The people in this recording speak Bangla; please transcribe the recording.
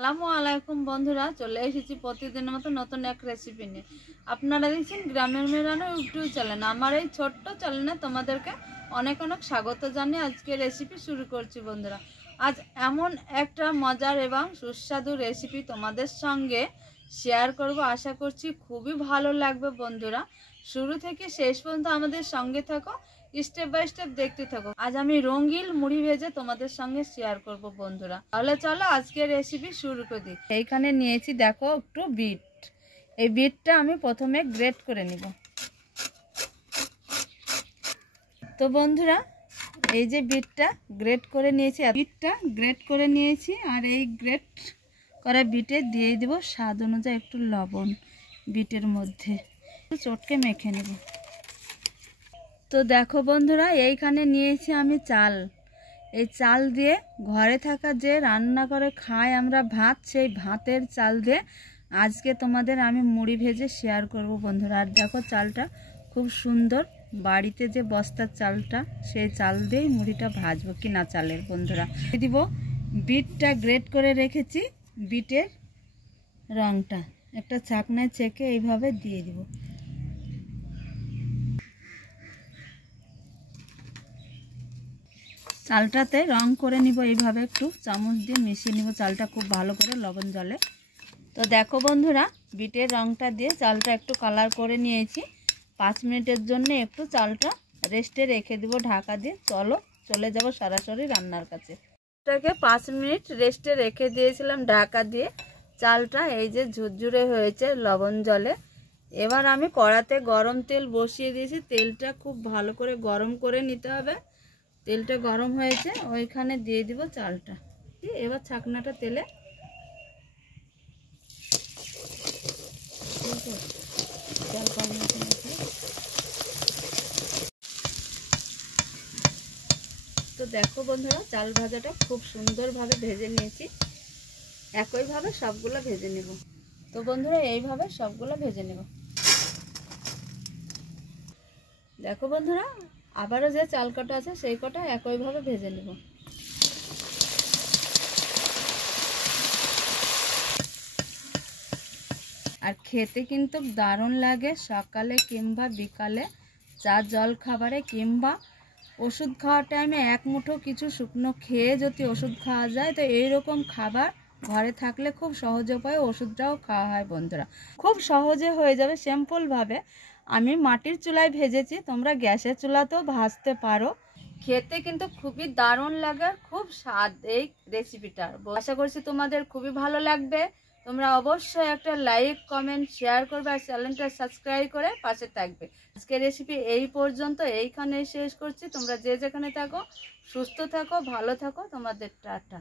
আসসালামু আলাইকুম বন্ধুরা, চলে এসেছি প্রতিদিনের মতো নতুন এক রেসিপি নিয়ে। আপনারা দেখছেন গ্রামের মেয়েরানো ইউটিউব চ্যানেল। আমার এই ছোট্ট চ্যানেলে তোমাদেরকে অনেক অনেক স্বাগত জানিয়ে আজকে রেসিপি শুরু করছি। বন্ধুরা, আজ এমন একটা মজার এবং সুস্বাদু রেসিপি তোমাদের সঙ্গে শেয়ার করব। আশা করছি খুবই ভালো লাগবে। বন্ধুরা, শুরু থেকে শেষ পর্যন্ত আমাদের সঙ্গে থাকো, স্টেপ বাই স্টেপ দেখতে থাকো। আজ আমি রঙিন মুড়ি ভেজে তোমাদের সঙ্গে শেয়ার করব। বন্ধুরা, তাহলে চলো আজকে রেসিপি শুরু করে দিই। এইখানে নিয়েছি দেখো একটু বিট। এই বিটটা আমি প্রথমে গ্রেট করে নিব। তো বন্ধুরা, এই যে বিটটা গ্রেট করে নিয়েছি, আর এই গ্রেট করা বিটে দিয়ে দিব স্বাদ অনুযায়ী একটু লবণ। বিটের মধ্যে চটকে মেখে নেব। তো দেখো বন্ধুরা, এইখানে নিয়েছি আমি চাল। এই চাল দিয়ে ঘরে থাকা যে রান্না করে খাই আমরা ভাত, সেই ভাতের চাল দিয়ে আজকে তোমাদের আমি মুড়ি ভেজে শেয়ার করব। বন্ধুরা, আর দেখো চালটা খুব সুন্দর, বাড়িতে যে বস্তার চালটা সেই চাল দিয়েই মুড়িটা ভাজবো, কিনা চালের। বন্ধুরা, দিব বিটটা গ্রেট করে রেখেছি, বিটের রংটা একটা চাকনায় চেকে এইভাবে দিয়ে দিব। চালটাতে রং করে নিব, এইভাবে একটু চামচ দিয়ে মিশিয়ে নিব চালটা খুব ভালো করে লবণ জলে। তো দেখো বন্ধুরা, বিটের রংটা দিয়ে চালটা একটু কালার করে নিয়েছি। 5 মিনিটের জন্য একটু চালটা রেস্টে রেখে দিব ঢাকা দিয়ে। চলে যাব সরাসরি রান্নার কাছে। এটাকে 5 মিনিট রেস্টে রেখে দিয়েছিলাম ঢাকা দিয়ে। চালটা এই যে ঝুরঝুরে হয়েছে লবণ জলে। এবার আমি কড়াতে গরম তেল বসিয়ে দিয়েছি। তেলটা খুব ভালো করে গরম করে নিতে হবে। তেলটা গরম হয়েছে, ওইখানে দিয়ে দিব চালটা। এবার ছাকনাটা তেলে তো দেখো বন্ধুরা, চাল ভাজাটা খুব সুন্দরভাবে ভেজে নিয়েছি। একইভাবে সবগুলো ভেজে নেব। তো বন্ধুরা, এইভাবে সবগুলো ভেজে নেব। দেখো বন্ধুরা, আবারও যে চাল কটা আছে সেই কটা একইভাবে ভেজে নেব। আর খেতে কিন্তু দারুণ লাগে। সকালে কিংবা বিকালে চা জল খাবারে কিংবা ওষুধ খাওয়ার টাইমে এক মুঠো কিছু শুকনো খেয়ে যদি ওষুধ খাওয়া যায়, তো এইরকম খাবার ঘরে থাকলে খুব সহজ উপায়ে ওষুধটাও খাওয়া হয়। বন্ধুরা, খুব সহজে হয়ে যাবে। সিম্পলভাবে আমি মাটির চুলায় ভেজেছি, তোমরা গ্যাসের চুলাতেও ভাজতে পারো। খেতে কিন্তু খুবই দারুণ লাগে, খুব স্বাদ এই রেসিপিটার। আশা করছি তোমাদের খুবই ভালো লাগবে। তোমরা অবশ্যই একটা লাইক, কমেন্ট, শেয়ার করবে আর চ্যানেলটা সাবস্ক্রাইব করে পাশে থাকবে। আজকের রেসিপি এই পর্যন্ত, এইখানে শেষ করছি। তোমরা যে যেখানে থাকো সুস্থ থাকো, ভালো থাকো। তোমাদের টাটা।